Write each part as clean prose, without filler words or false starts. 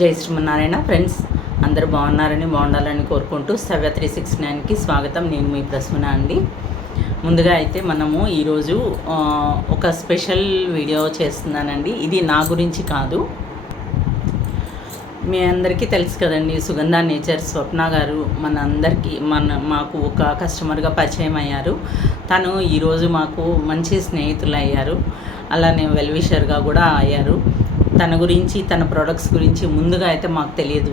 జై శ్రీమన్నారాయణ ఫ్రెండ్స్, అందరూ బాగుండాలని కోరుకుంటూ సవ్య 369కి స్వాగతం. నేను మీ ప్రసూన అండి. ముందుగా అయితే మనము ఈరోజు ఒక స్పెషల్ వీడియో చేస్తున్నానండి. ఇది నా గురించి కాదు, మీ అందరికీ తెలుసు కదండి, సుగంధ నేచర్ స్వప్న గారు మాకు ఒక కస్టమర్గా పరిచయం అయ్యారు. తను ఈరోజు మాకు మంచి స్నేహితులు అయ్యారు, అలానే వెల్విషర్గా కూడా అయ్యారు. తన గురించి, తన ప్రోడక్ట్స్ గురించి ముందుగా అయితే మాకు తెలియదు.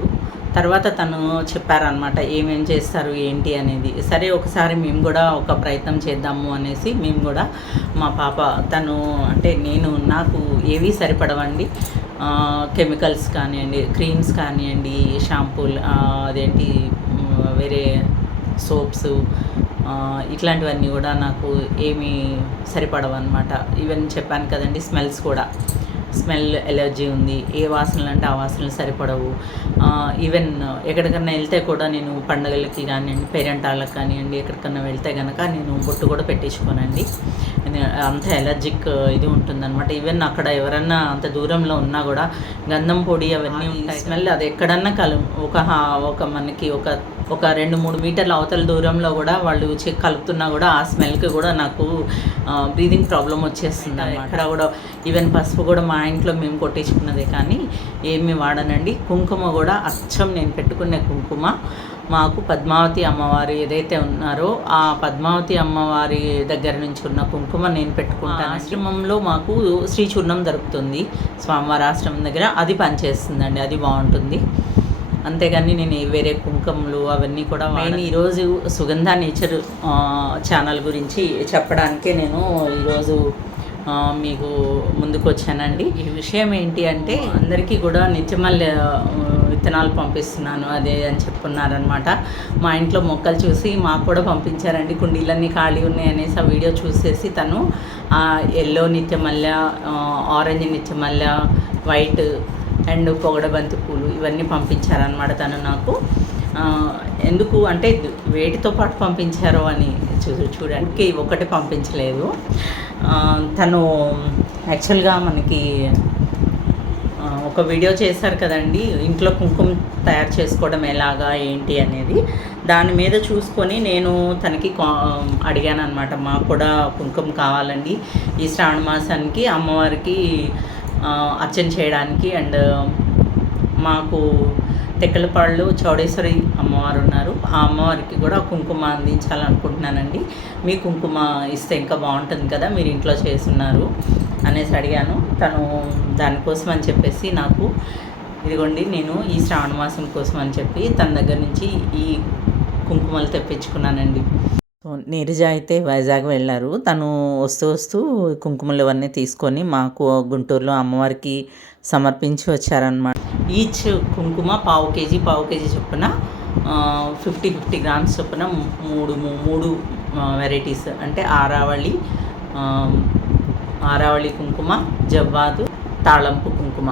తర్వాత తను చెప్పారనమాట ఏమేం చేస్తారు ఏంటి అనేది. సరే ఒకసారి మేము కూడా ఒక ప్రయత్నం చేద్దాము అనేసి మేము కూడా మా పాప నాకు ఏవి సరిపడవండి, కెమికల్స్ కానివ్వండి, క్రీమ్స్ కానివ్వండి, షాంపూలు వేరే సోప్స్ ఇట్లాంటివన్నీ కూడా నాకు ఏమీ సరిపడవు అనమాట. ఈవెన్ చెప్పాను కదండి, స్మెల్ ఎలర్జీ ఉంది. ఏ వాసనలు అంటే ఆ వాసనలు సరిపడవు. ఈవెన్ ఎక్కడికన్నా వెళ్తే కూడా నేను పండుగలకి కానివ్వండి, పేరెంటాళ్ళకి కానివ్వండి, ఎక్కడికన్నా వెళ్తే కనుక నేను బొట్టు కూడా పెట్టించుకోనండి. అంత ఎలర్జిక్ ఇది ఉంటుందన్నమాట. ఈవెన్ అక్కడ ఎవరన్నా అంత దూరంలో ఉన్నా కూడా గంధం పొడి అవన్నీ ఉంటాయి. స్మెల్ అది ఎక్కడన్నా మనకి ఒక 2-3 మీటర్ల అవతల దూరంలో కూడా వాళ్ళు కలుపుతున్నా కూడా ఆ స్మెల్కి కూడా నాకు బ్రీదింగ్ ప్రాబ్లం వచ్చేస్తుంది. అక్కడ కూడా ఈవెన్ పసుపు కూడా మా ఇంట్లో మేము కొట్టించుకున్నదే కానీ ఏమీ వాడనండి. కుంకుమ కూడా అచ్చం నేను పెట్టుకునే కుంకుమ మాకు పద్మావతి అమ్మవారు ఏదైతే ఉన్నారో ఆ పద్మావతి అమ్మవారి దగ్గర నుంచి ఉన్న కుంకుమ నేను పెట్టుకుంటాను. ఆశ్రమంలో మాకు శ్రీచూర్ణం దొరుకుతుంది స్వామివారి ఆశ్రమం దగ్గర, అది పనిచేస్తుందండి, అది బాగుంటుంది. అంతేగాని నేను వేరే కుంకుమలు అవన్నీ కూడా ఈరోజు సుగంధ నేచర్ ఛానల్ గురించి చెప్పడానికే నేను ఈరోజు మీకు ముందుకు వచ్చానండి. ఈ విషయం ఏంటి అంటే, అందరికీ కూడా నిత్యమల్లె విత్తనాలు పంపిస్తున్నాను అదే అని చెప్పున్నారనమాట. మా ఇంట్లో మొక్కలు చూసి మాకు కూడా పంపించారండి. కుండీలన్నీ ఖాళీ ఉన్నాయి అనేసి ఆ వీడియో చూసేసి తను ఎల్లో నిత్యమల్లె, ఆరెంజ్ నిత్యమల్లె, వైట్ అండ్ పొగడబంతి పూలు ఇవన్నీ పంపించారనమాట తను నాకు. ఎందుకు అంటే వేటితో పాటు పంపించారో అని చూడడానికి ఒకటి పంపించలేదు. తను యాక్చువల్గా మనకి ఒక వీడియో చేశారు కదండి, ఇంట్లో కుంకుమ తయారు చేసుకోవడం ఎలాగా ఏంటి అనేది. దాని మీద చూసుకొని నేను తనకి అడిగాను అనమాట, మాకు కూడా కుంకుమ కావాలండి ఈ శ్రావణ మాసానికి అమ్మవారికి అర్చన చేయడానికి. అండ్ మాకు తెక్కలపాడులో చౌడేశ్వరి అమ్మవారు ఉన్నారు, ఆ అమ్మవారికి కూడా కుంకుమ అందించాలనుకుంటున్నానండి. మీ కుంకుమ ఇస్తే ఇంకా బాగుంటుంది కదా, మీరు ఇంట్లో చేస్తున్నారు అనేసి అడిగాను. తను దానికోసం అని చెప్పేసి నాకు ఇదిగోండి, నేను ఈ శ్రావణ మాసం కోసం అని చెప్పి తన దగ్గర నుంచి ఈ కుంకుమలు తెప్పించుకున్నానండి. నీరజ అయితే వైజాగ్ వెళ్ళారు. తను వస్తూ కుంకుమలు ఇవన్నీ తీసుకొని మాకు గుంటూరులో అమ్మవారికి సమర్పించి వచ్చారనమాట. ఈచ్ కుంకుమ పావు కేజీ చొప్పున 50 గ్రామ్స్ చొప్పున మూడు వెరైటీస్ అంటే ఆరావళి కుంకుమ, జవ్వాదు, తాళంపు కుంకుమ,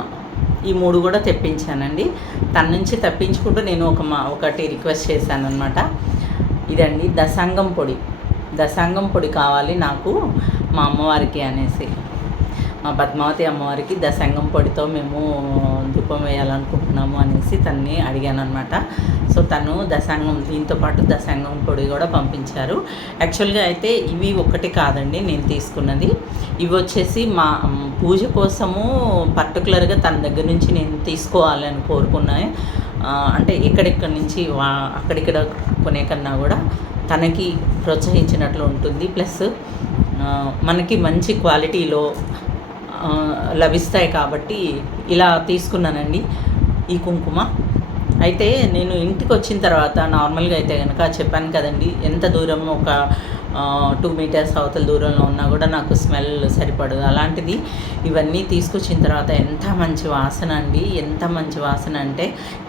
ఈ 3 కూడా తెప్పించానండి. తన నుంచి తెప్పించుకుంటూ నేను ఒకటి రిక్వెస్ట్ చేశాను అనమాట. ఇదండి దశాంగం పొడి కావాలి నాకు మా అమ్మవారికి అనేసి, మా పద్మావతి అమ్మవారికి దశాంగం పొడితో మేము ధూపం వేయాలనుకుంటున్నాము అనేసి తన్ని అడిగాను అనమాట. సో తను దీంతో పాటు దశాంగం పొడి కూడా పంపించారు. యాక్చువల్గా అయితే ఇవి ఒకటి కాదండి నేను తీసుకున్నది, ఇవి వచ్చేసి మా పూజ కోసము పర్టికులర్గా తన దగ్గర నుంచి నేను తీసుకోవాలని కోరుకున్నాను. అంటే ఇక్కడిక్కడి నుంచి అక్కడిక్కడ కొనే కన్నా కూడా తనకి ప్రోత్సహించినట్లు ఉంటుంది. ప్లస్ మనకి మంచి క్వాలిటీలో లభిస్తాయి కాబట్టి ఇలా తీసుకున్నానండి ఈ కుంకుమ. అయితే నేను ఇంటికి వచ్చిన తర్వాత నార్మల్గా అయితే కనుక చెప్పాను కదండి, ఎంత దూరం ఒక 2 మీటర్స్ అవతల దూరంలో ఉన్నా కూడా నాకు స్మెల్ సరిపడదు. అలాంటిది ఇవన్నీ తీసుకొచ్చిన తర్వాత ఎంత మంచి వాసన అంటే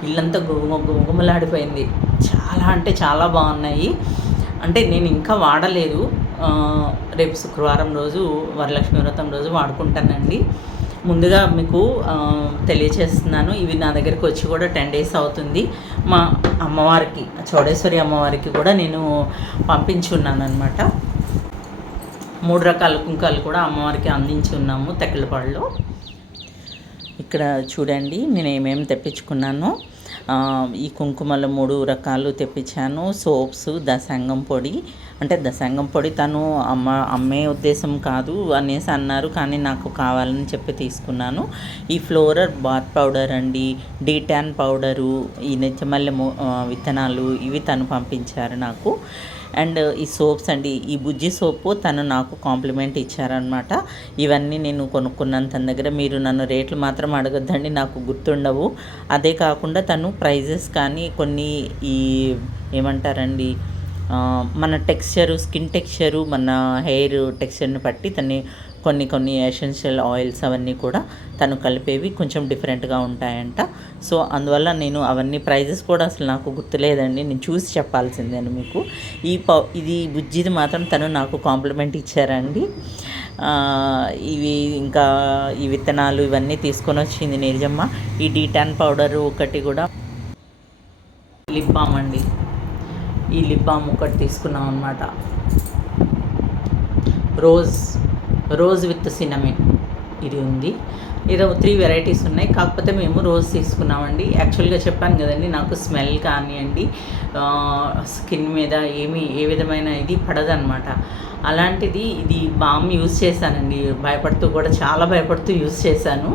ఇల్లంతా గుమగుమలాడిపోయింది. చాలా అంటే చాలా బాగున్నాయి. అంటే నేను ఇంకా వాడలేదు, రేపు శుక్రవారం రోజు వరలక్ష్మి వ్రతం రోజు వాడుకుంటానండి. ముందుగా మీకు తెలియచేస్తున్నాను, ఇవి నా దగ్గరికి వచ్చి కూడా 10 days అవుతుంది. మా అమ్మవారికి, చౌడేశ్వరి అమ్మవారికి కూడా నేను పంపించున్నాను అనమాట. 3 రకాల కుంకాలు కూడా అమ్మవారికి అందించి ఉన్నాము తెక్కలపాడులో. ఇక్కడ చూడండి నేను ఏమేమి తెప్పించుకున్నానో. ఈ కుంకుమలు 3 రకాలు తెప్పించాను. సోప్స్, దశంగం పొడి. అంటే దశంగం పొడి తను అమ్మే ఉద్దేశం కాదు అనేసి అన్నారు, కానీ నాకు కావాలని చెప్పి తీసుకున్నాను. ఈ ఫ్లోరర్ బాత్ పౌడర్ అండి, డీటాన్ పౌడరు, ఈ నెచ్చమల్లె విత్తనాలు ఇవి తను పంపించారు నాకు. అండ్ ఈ సోప్స్ అండి, ఈ బుజ్జి సోపు తను నాకు కాంప్లిమెంట్ ఇచ్చారనమాట. ఇవన్నీ నేను కొనుక్కున్నాను తన దగ్గర. మీరు నన్ను రేట్లు మాత్రం అడగద్దండి, నాకు గుర్తుండవు. అదే కాకుండా తను ప్రైజెస్ కానీ కొన్ని ఈ ఏమంటారండి మన టెక్స్చరు, స్కిన్ టెక్స్చరు, మన హెయిర్ టెక్స్చర్ని బట్టి కొన్ని ఎసెన్షియల్ ఆయిల్స్ అవన్నీ కూడా తను కలిపేవి కొంచెం డిఫరెంట్గా ఉంటాయంట. సో అందువల్ల నేను అవన్నీ ప్రైజెస్ కూడా అసలు నాకు గుర్తులేదండి, నేను చూసి చెప్పాల్సిందేను మీకు. ఇది బుజ్జిది మాత్రం తను నాకు కాంప్లిమెంట్ ఇచ్చారండి. ఇవి ఇంకా ఈ విత్తనాలు ఇవన్నీ తీసుకొని వచ్చింది నీరజమ్మ. ఈ డీటాన్ పౌడరు ఒకటి కూడా, లిప్ బామ్ అండి, ఈ లిప్ బామ్ ఒకటి తీసుకున్నాం అనమాట. రోజ్ విత్ సినమిన్ ఇది ఉంది. ఏదో 3 వెరైటీస్ ఉన్నాయి, కాకపోతే మేము రోజ్ తీసుకున్నామండి. యాక్చువల్గా చెప్పాను కదండి, నాకు స్మెల్ కానివ్వండి స్కిన్ మీద ఏ విధమైన ఇది పడదనమాట. అలాంటిది ఇది బామ్ యూజ్ చేశానండి, చాలా భయపడుతూ యూజ్ చేశాను.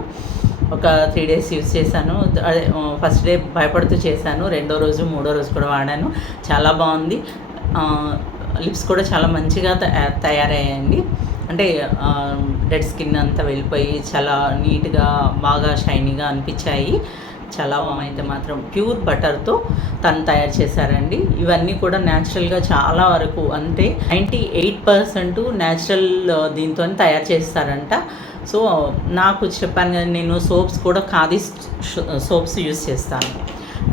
ఒక 3 డేస్ యూజ్ చేశాను. అదే ఫస్ట్ డే భయపడుతూ చేశాను, రెండో రోజు మూడో రోజు కూడా వాడాను. చాలా బాగుంది. లిప్స్ కూడా చాలా మంచిగా తయారయ్యాయండి. అంటే డెడ్ స్కిన్ అంతా వెళ్ళిపోయి చాలా నీట్గా బాగా షైనీగా అనిపించాయి. చాలా అయితే మాత్రం ప్యూర్ బటర్తో తను తయారు చేశారండి. ఇవన్నీ కూడా న్యాచురల్గా చాలా వరకు, అంటే 98% న్యాచురల్ దీంతో తయారు చేస్తారంట. సో నాకు చెప్పాను కదా, నేను సోప్స్ కూడా ఖాదీ సోప్స్ యూస్ చేస్తాను.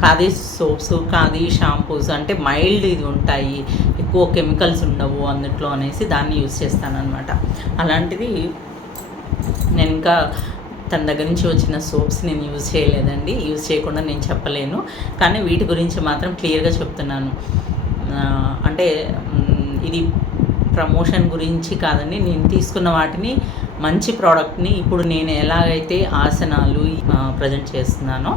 ఖాదీ సోప్స్, ఖాదీ షాంపూస్ అంటే మైల్డ్ ఇది ఉంటాయి, ఎక్కువ కెమికల్స్ ఉండవు అందుట్లో అనేసి దాన్ని యూజ్ చేస్తానన్నమాట. అలాంటిది నేను ఇంకా తన దగ్గర నుంచి వచ్చిన సోప్స్ నేను యూజ్ చేయలేదండి, యూజ్ చేయకుండా నేను చెప్పలేను. కానీ వీటి గురించి మాత్రం క్లియర్గా చెప్తున్నాను. అంటే ఇది ప్రమోషన్ గురించి కాదండి, నేను తీసుకున్న వాటిని మంచి ప్రోడక్ట్ని ఇప్పుడు నేను ఎలాగైతే ఆసనాలు ప్రజెంట్ చేస్తున్నానో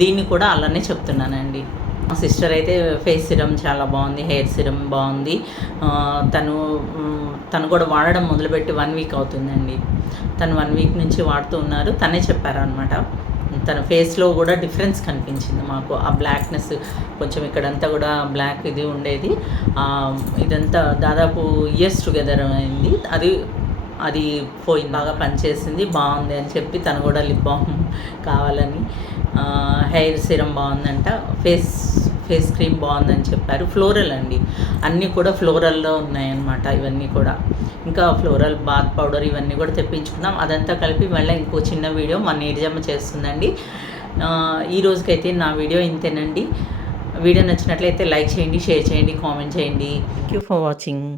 దీన్ని కూడా అలానే చెప్తున్నానండి. మా సిస్టర్ అయితే ఫేస్ సిరమ్ చాలా బాగుంది, హెయిర్ సిరమ్ బాగుంది. తను కూడా వాడడం మొదలుపెట్టి 1 వీక్ అవుతుందండి. తను 1 వీక్ నుంచి వాడుతూ ఉన్నారు. తనే చెప్పారనమాట. తన ఫేస్లో కూడా డిఫరెన్స్ కనిపించింది మాకు. ఆ బ్లాక్నెస్ కొంచెం ఇక్కడంతా కూడా బ్లాక్ ఇది ఉండేది, ఇదంతా దాదాపు ఇయర్స్ టుగెదర్ అయింది. అది పోయి బాగా పనిచేసింది, బాగుంది అని చెప్పి తను కూడా లిప్ బామ్ కావాలని, హెయిర్ సిరమ్ బాగుందంట, ఫేస్ క్రీమ్ బాగుందని చెప్పారు. ఫ్లోరల్ అండి, అన్నీ కూడా ఫ్లోరల్లో ఉన్నాయన్నమాట ఇవన్నీ కూడా. ఇంకా ఫ్లోరల్ బాత్ పౌడర్ ఇవన్నీ కూడా తెప్పించుకున్నాం. అదంతా కలిపి మళ్ళీ ఇంకో చిన్న వీడియో మా నీరజమ్మ చేస్తుందండి. ఈ రోజుకైతే నా వీడియో ఇంతేనండి. వీడియో నచ్చినట్లయితే లైక్ చేయండి, షేర్ చేయండి, కామెంట్ చేయండి. Thank you for watching.